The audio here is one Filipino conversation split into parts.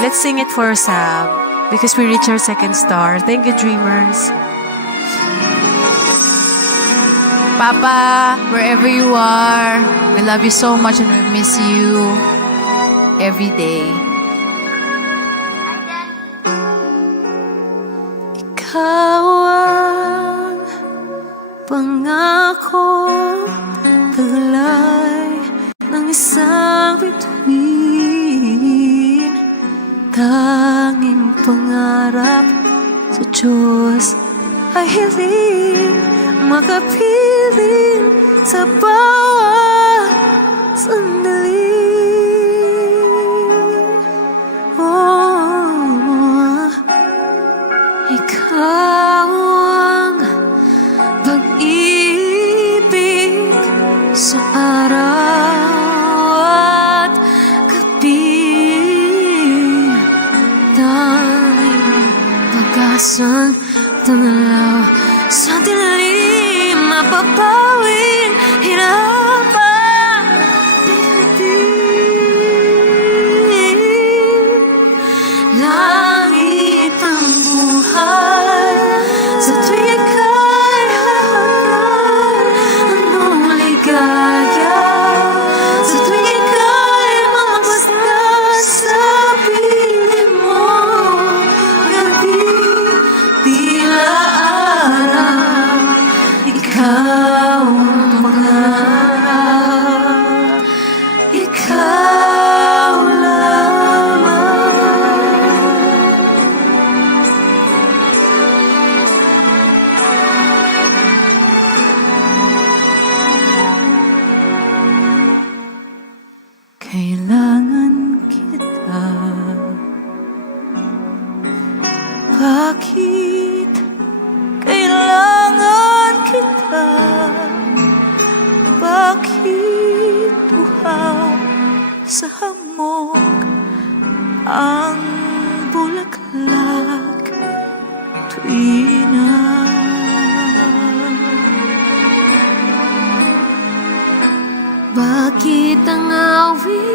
let's sing it for Sab because we reached our second star. Thank you, dreamers. Papa, wherever you are, we love you so much and we miss you every day. Ikaw ang pangako, taglay ng isang bituin. Tanging pangarap sa Diyos ay hiling makapiling sa bawat sandali. Oh, ikaw ang pag-ibig sa araw at gabi. Tanging pag-asang tangalaw sa dilim, mapapawing hirapan biglatin. Langit ang buhay sa tuwing ika'y hahanan. Anong ligaya sa tuwing ika'y mamasdan sa piling mo. Gabi, tila ikaw ang pangarap, ikaw lamang. Kailangan kita. Bakit kailangan kita? Bakit buhaw sa hamog ang bulaklak tuwina? Bakit ang awit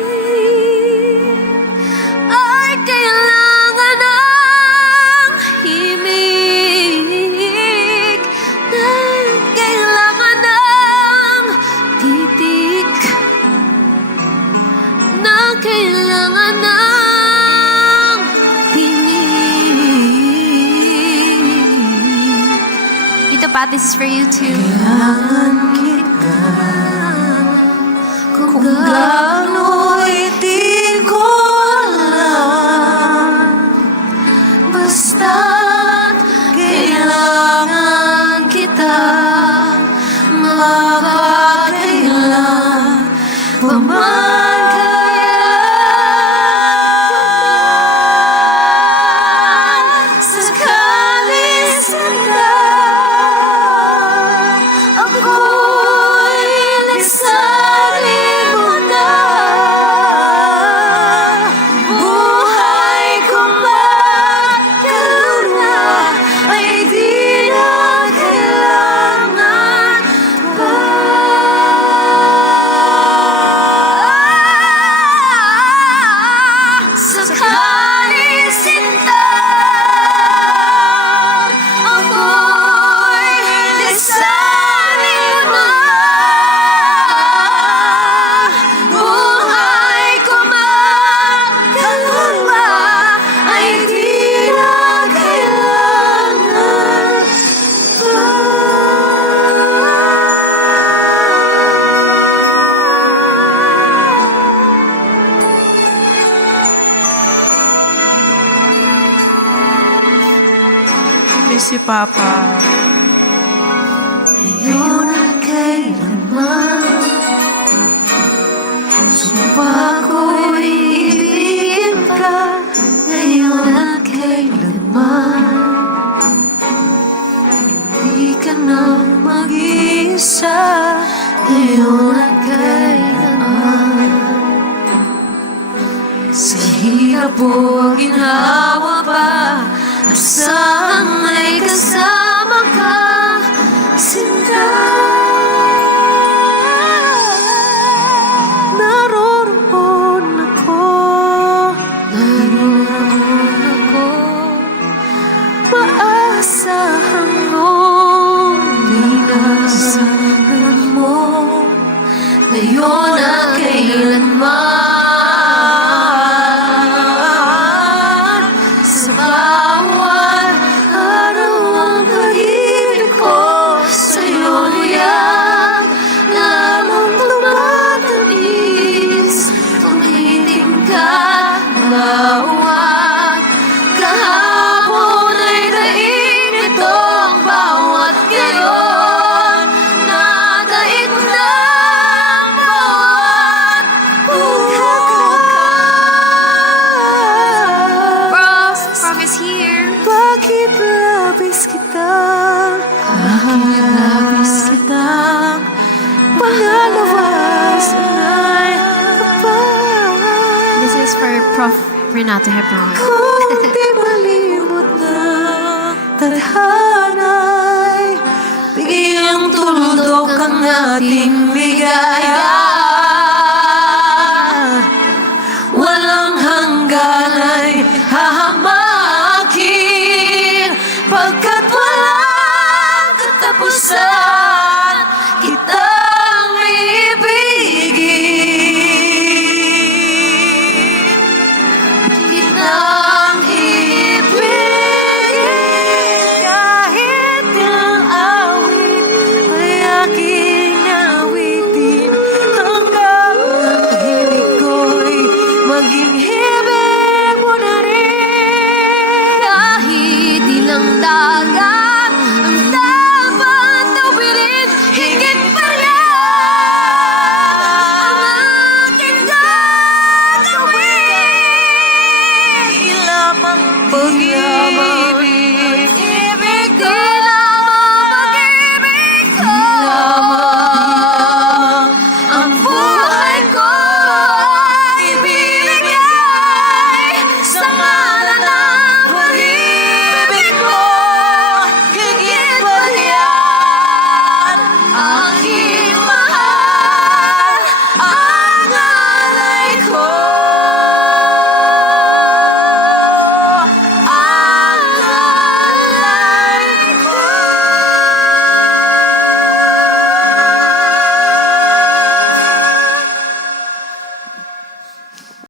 ay kailangan ng himig, na kailangan ng titik, na kailangan ng tinig? Ito pa, this is for you too. Kailangan kita kung gano'y di ko alam. Basta't kailangan kita, makakailan pa man kailan. Sakali sana ako'y nagsabi mo na, buhay ko magkalura ay di na kailangan pa. Sakali sinta ako'y nagsabi mo na, buhay ko magkalura ay di na kailangan pa. Miss you, Papa. Ngayon at kailanman, sumpa ko'y ibigin ka. Ngayon at kailanman, hindi ka na mag-iisa. Ngayon at kailanman, sa hirap o ginawa pa, asahan may kasama ka, sinta. Naroroon ako, naroroon Try not to Hebron. Kung di malimot ng tadhana'y bigyang tuldok ang ating ligaya. Walang hanggan ay hahamakin pagkat walang katapusan kitang ibigin. Kitang ibigin kahit ang awit ay aking awitin hanggang ang himig ko'y maging himig mo na rin. Kahit ilang dagat ang dapat tawirin, higit pa riyan ang aking gagawin. Di lamang pagyabang